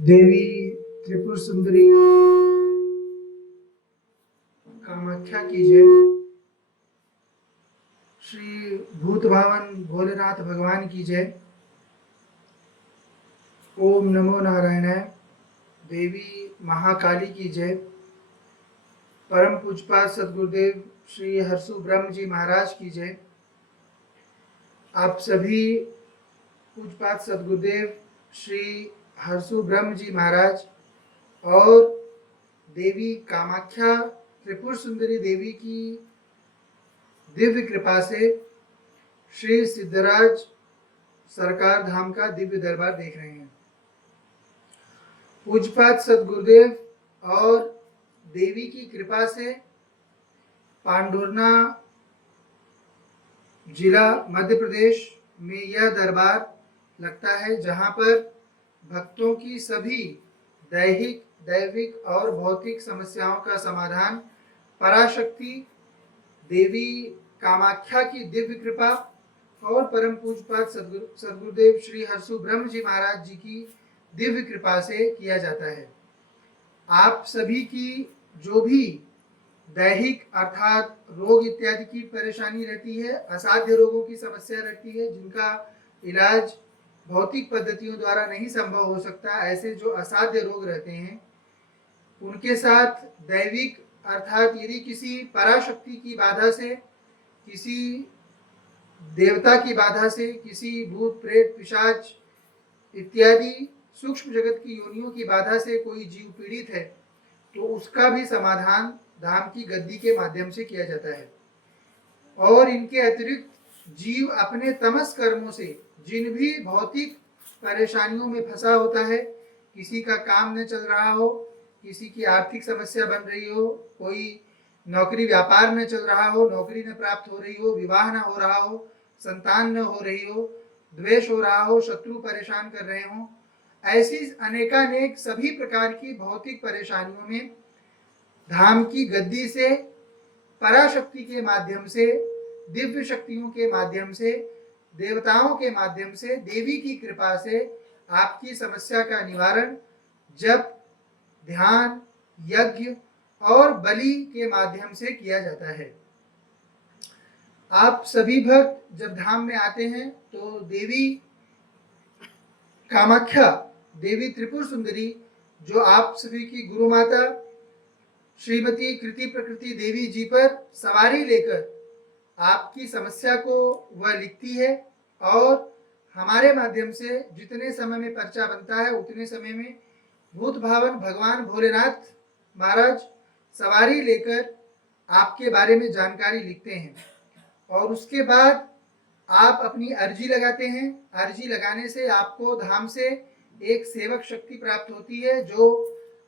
देवी त्रिपुर सुंदरी कामाख्या की जय। श्री भूत भावन भोलेनाथ भगवान की जय। ओम नमो नारायणाय। देवी महाकाली की जय। परम पूजपाद सदगुरुदेव श्री हरसु ब्रह्म जी महाराज की जय। आप सभी पूजपाद सदगुरुदेव श्री हरसु ब्रह्म जी महाराज और देवी कामाख्या त्रिपुर सुंदरी देवी की दिव्य कृपा से श्री सिद्धराज सरकार धाम का दिव्य दरबार देख रहे हैं। पूजपाद सदगुरुदेव और देवी की कृपा से पांडुरना जिला मध्य प्रदेश में यह दरबार लगता है, जहां पर भक्तों की सभी दैहिक, दैविक और भौतिक समस्याओं का समाधान पराशक्ति देवी कामाख्या की दिव्य कृपा और परम पूजपाद सदगुरुदेव श्री हरसु ब्रह्म जी महाराज जी की दिव्य कृपा से किया जाता है। आप सभी की जो भी दैहिक अर्थात रोग इत्यादि की परेशानी रहती है, असाध्य रोगों की समस्या रहती है, जिनका इलाज भौतिक पद्धतियों द्वारा नहीं संभव हो सकता, ऐसे जो असाध्य रोग रहते हैं उनके साथ दैविक अर्थात यदि किसी पराशक्ति की बाधा से, किसी देवता की बाधा से, किसी भूत प्रेत पिशाच इत्यादि सूक्ष्म जगत की योनियों की बाधा से कोई जीव पीड़ित है, तो उसका भी समाधान धाम की गद्दी के माध्यम से किया जाता है। और इनके अतिरिक्त जीव अपने तमस कर्मों से जिन भी भौतिक परेशानियों में फंसा होता है, किसी का काम न चल रहा हो, किसी की आर्थिक समस्या बन रही हो, कोई नौकरी व्यापार न चल रहा हो, नौकरी न प्राप्त हो रही हो, विवाह न हो रहा हो, संतान न हो रही हो, द्वेष हो रहा हो, शत्रु परेशान कर रहे हो, ऐसी अनेकानेक सभी प्रकार की भौतिक परेशानियों में धाम की गद्दी से, पराशक्ति के माध्यम से, दिव्य शक्तियों के माध्यम से, देवताओं के माध्यम से, देवी की कृपा से आपकी समस्या का निवारण जप, ध्यान, यज्ञ और बलि के माध्यम से किया जाता है। आप सभी भक्त जब धाम में आते हैं तो देवी कामाख्या, देवी त्रिपुर सुंदरी, जो आप सभी की गुरु माता श्रीमती कृति प्रकृति देवी जी पर सवारी लेकर आपकी समस्या को वह लिखती है और हमारे माध्यम से जितने समय में पर्चा बनता है उतने समय में भूत भावन भगवान भोलेनाथ महाराज सवारी लेकर आपके बारे में जानकारी लिखते हैं और उसके बाद आप अपनी अर्जी लगाते हैं। अर्जी लगाने से आपको धाम से एक सेवक शक्ति प्राप्त होती है जो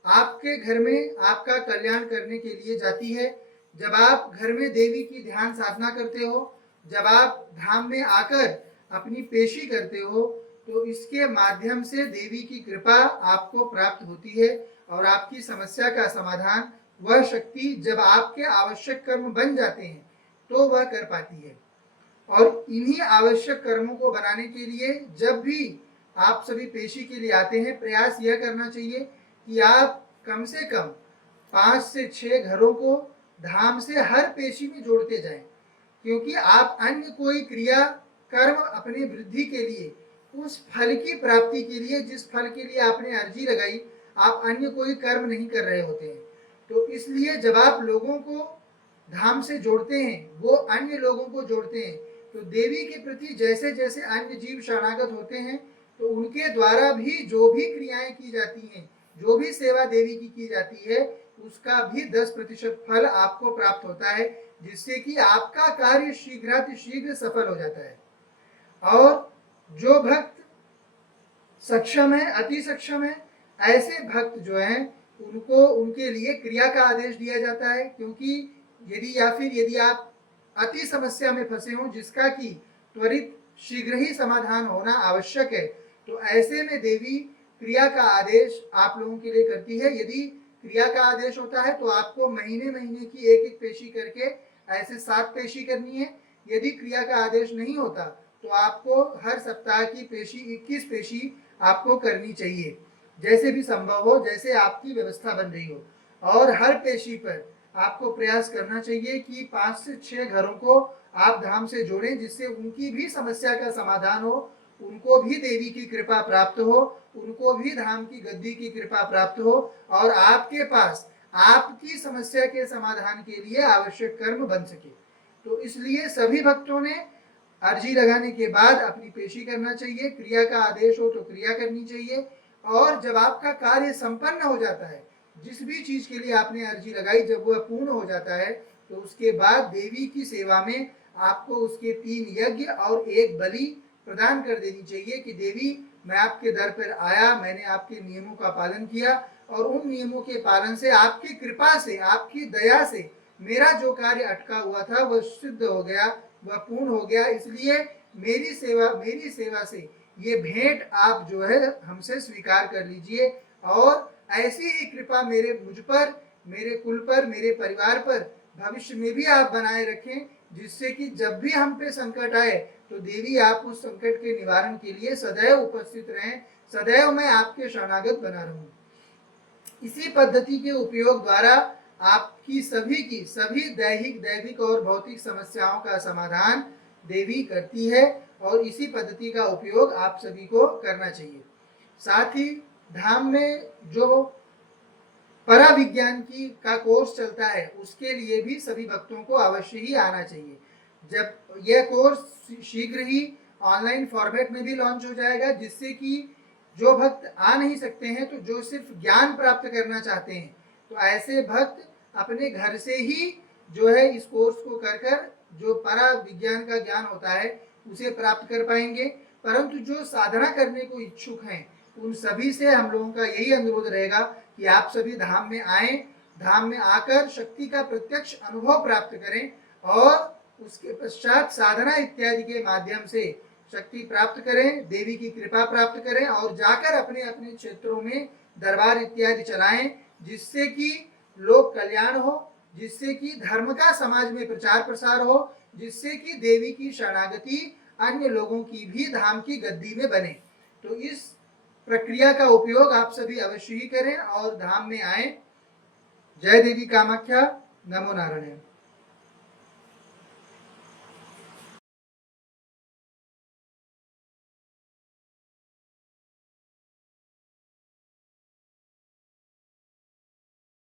आपके घर में आपका कल्याण करने के लिए जाती है। जब आप घर में देवी की ध्यान साधना करते हो, जब आप धाम में आकर अपनी पेशी करते हो, तो इसके माध्यम से देवी की कृपा आपको प्राप्त होती है और आपकी समस्या का समाधान वह शक्ति जब आपके आवश्यक कर्म बन जाते हैं तो वह कर पाती है। और इन्हीं आवश्यक कर्मों को बनाने के लिए जब भी आप सभी पेशी के लिए आते हैं, प्रयास यह करना चाहिए कि आप कम से कम 5 से 6 घरों को धाम से हर पेशी में जोड़ते जाएं, क्योंकि आप अन्य कोई क्रिया कर्म अपनी वृद्धि के लिए, उस फल की प्राप्ति के लिए जिस फल के लिए आपने अर्जी लगाई, आप अन्य कोई कर्म नहीं कर रहे होते हैं। तो इसलिए जब आप लोगों को धाम से जोड़ते हैं, वो अन्य लोगों को जोड़ते हैं, तो देवी के प्रति जैसे जैसे अन्य जीव शरणागत होते हैं तो उनके द्वारा भी जो भी क्रियाएं की जाती हैं, जो भी सेवा देवी की जाती है, उसका भी 10% फल आपको प्राप्त होता है, जिससे कि आपका कार्य शीघ्र सफल हो जाता है। और जो भक्त सक्षम है, अति सक्षम है, ऐसे भक्त जो हैं उनको उनके लिए क्रिया का आदेश दिया जाता है, क्योंकि यदि आप अति समस्या में फंसे हो जिसका कि त्वरित शीघ्र ही समाधान होना आवश्यक है, तो ऐसे में देवी क्रिया का आदेश आप लोगों के लिए करती है। यदि क्रिया का आदेश होता है तो आपको महीने महीने की एक एक पेशी करके ऐसे 7 पेशी करनी है। यदि क्रिया का आदेश नहीं होता तो आपको हर सप्ताह की पेशी 21 पेशी आपको करनी चाहिए। जैसे भी संभव हो, जैसे आपकी व्यवस्था बन रही हो। और हर पेशी पर आपको प्रयास करना चाहिए कि 5 से 6 घरों को आप धाम से जोड़ें, जिससे उनकी भी समस्या का समाधान हो, उनको भी देवी की कृपा प्राप्त हो, उनको भी धाम की गद्दी की कृपा प्राप्त हो, और आपके पास आपकी समस्या के समाधान के लिए आवश्यक कर्म बन सके। तो इसलिए सभी भक्तों ने अर्जी लगाने के बाद अपनी पेशी करना चाहिए। क्रिया का आदेश हो तो क्रिया करनी चाहिए, और जब आपका कार्य संपन्न हो जाता है, जिस भी चीज के लिए आपने अर्जी लगाई, जब वह पूर्ण हो जाता है, तो उसके बाद देवी की सेवा में आपको उसके 3 यज्ञ और 1 बलि प्रदान कर देनी चाहिए कि देवी, मैं आपके दर पर आया, मैंने आपके नियमों का पालन किया, और उन नियमों के पालन से, आपकी कृपा से, आपकी दया से मेरा जो कार्य अटका हुआ था वह सिद्ध हो गया, वह पूर्ण हो गया। इसलिए मेरी सेवा से ये भेंट आप जो है हमसे स्वीकार कर लीजिए, और ऐसी ही कृपा मुझ पर, मेरे कुल पर, मेरे परिवार पर भविष्य में भी आप बनाए रखें, जिससे कि जब भी हम पे संकट आए तो देवी आप उस संकट के निवारण के लिए सदैव उपस्थित रहें, सदैव मैं आपके शरणागत बना रहूं। इसी पद्धति के उपयोग द्वारा आपकी सभी दैहिक और भौतिक समस्याओं का समाधान देवी करती है, और इसी पद्धति का उपयोग आप सभी को करना चाहिए। साथ ही धाम में जो पराविज्ञान का कोर्स चलता है, उसके लिए भी सभी भक्तों को अवश्य ही आना चाहिए। जब यह कोर्स शीघ्र ही ऑनलाइन फॉर्मेट में भी लॉन्च हो जाएगा, जिससे कि जो भक्त आ नहीं सकते हैं, तो जो सिर्फ ज्ञान प्राप्त करना चाहते हैं, तो ऐसे भक्त अपने घर से ही जो है इस कोर्स को कर जो पराविज्ञान का ज्ञान होता है उसे प्राप्त कर पाएंगे। परंतु जो साधना करने को इच्छुक हैं, उन सभी से हम लोगों का यही अनुरोध रहेगा कि आप सभी धाम में आएं, धाम में आकर शक्ति का प्रत्यक्ष अनुभव प्राप्त करें, और उसके पश्चात साधना इत्यादि के माध्यम से शक्ति प्राप्त करें, देवी की कृपा प्राप्त करें, और जाकर अपने अपने क्षेत्रों में दरबार इत्यादि चलाएं, जिससे कि लोक कल्याण हो, जिससे कि धर्म का समाज में प्रचार प्रसार हो, जिससे कि देवी की शरणागति अन्य लोगों की भी धाम की गद्दी में बने। तो इस प्रक्रिया का उपयोग आप सभी अवश्य ही करें और धाम में आए। जय देवी कामाख्या। नमो नारायण।